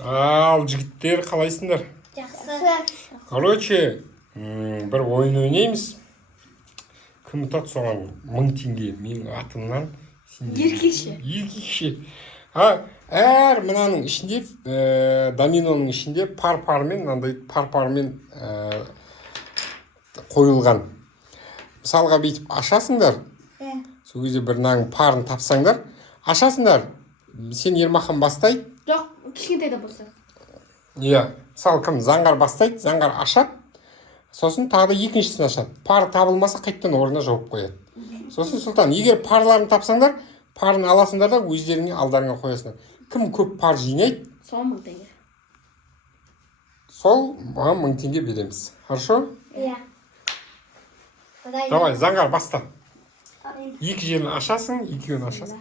Ал жігіттер қалайсыңдар? Жақсы. Короче, бір ойын ойнаймыз. Кім ұтады соған 1000 теңге менің атымнан. Еркекше. Әр мынаның ішінде, доминоның ішінде пар-пармен, мынандай пар-пармен қойылған. Мысалға бүйтіп ашасыңдар. Сол кезде бір мынаның парын тапсаңдар, ашасыңдар. Сен Ермахан бастайды. Жоқ, кішкентай да болса. Иә, мысалы кім Заңғар бастайды, Заңғар ашады. Сосын тағы да екіншісін ашады. Пар табылмаса қайтадан орнына жауып қояды. Сосын Сұлтан, егер парларын тапсаңдар, парын аласыңдар да өздеріңе алдарыңа қоясыңдар. Кім көп пар жинайды? Сол 1000 теңге. Сол маған 1000 теңге береміз. Хорошо? Иә. Давай, Заңғар баста. Екі жерін ашасың, екеуін ашасың.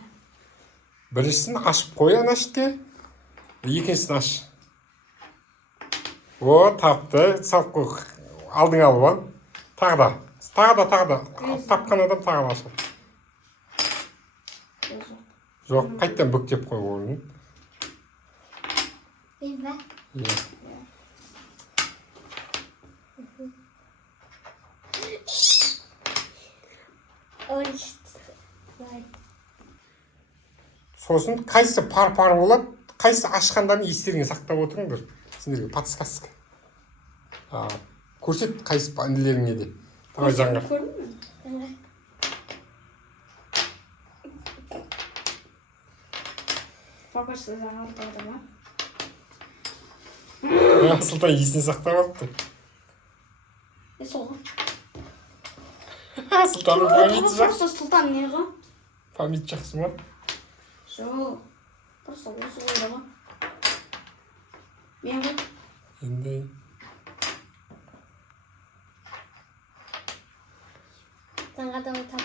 Біріншісін ашып қой ана шетке. Екіншісін аш. О, тапты. Салып қой. Алдың алып ал. Тағы да. Тапқан адам тағы да ашады. Жоқ, қайттан бүктеп қой орнын. Иә. Сосын қайсы пар-пар болады, қайсы ашқандарын естеріңе сақтап отырыңдар. Сендерге подсказка. Көрсет қайсы інілеріңе де. Давай Заңғар. Папасы Заңғар тұрды ма? Сұлтан есіне сақтап алыпты. Сол. Сұлтанның памяті жақсы. Сұлтан не ғой? Память жақсы ма? Жоқ. Просто осы ойда ма? Мен ғой? Енді. Заңғар да отап.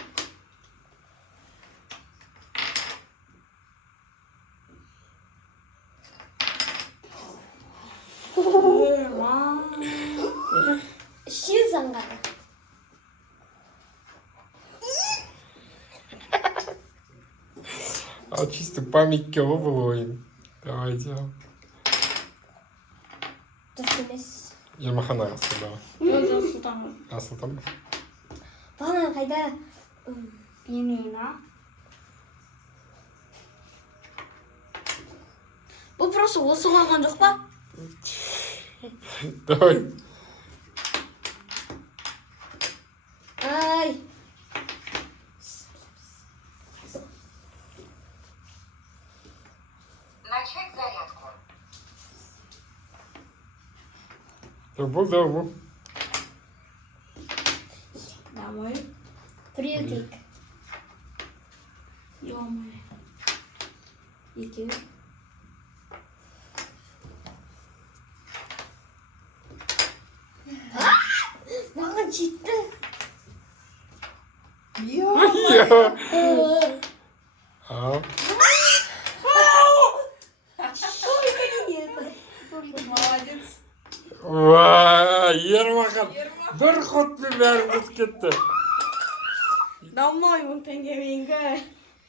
Ши Заңғар. Чисто памятке ғой бұл ойын. Давайте. Дұрыс емес. Ермахан ағасы да. Жоқ, Сұлтан ғой. Сұлтан ба? Бана қайда? Білмеймін, а? Бұл просто осы қойған жоқ па? Давай. Ай. Начать зарядку. Бұл. Домой. Привет. Ё-моё. Екеу. Маған жетті. Молодец. Ермахан. Бір ходпен бәрі өтіп кетті. Давно 1000 теңге менгі.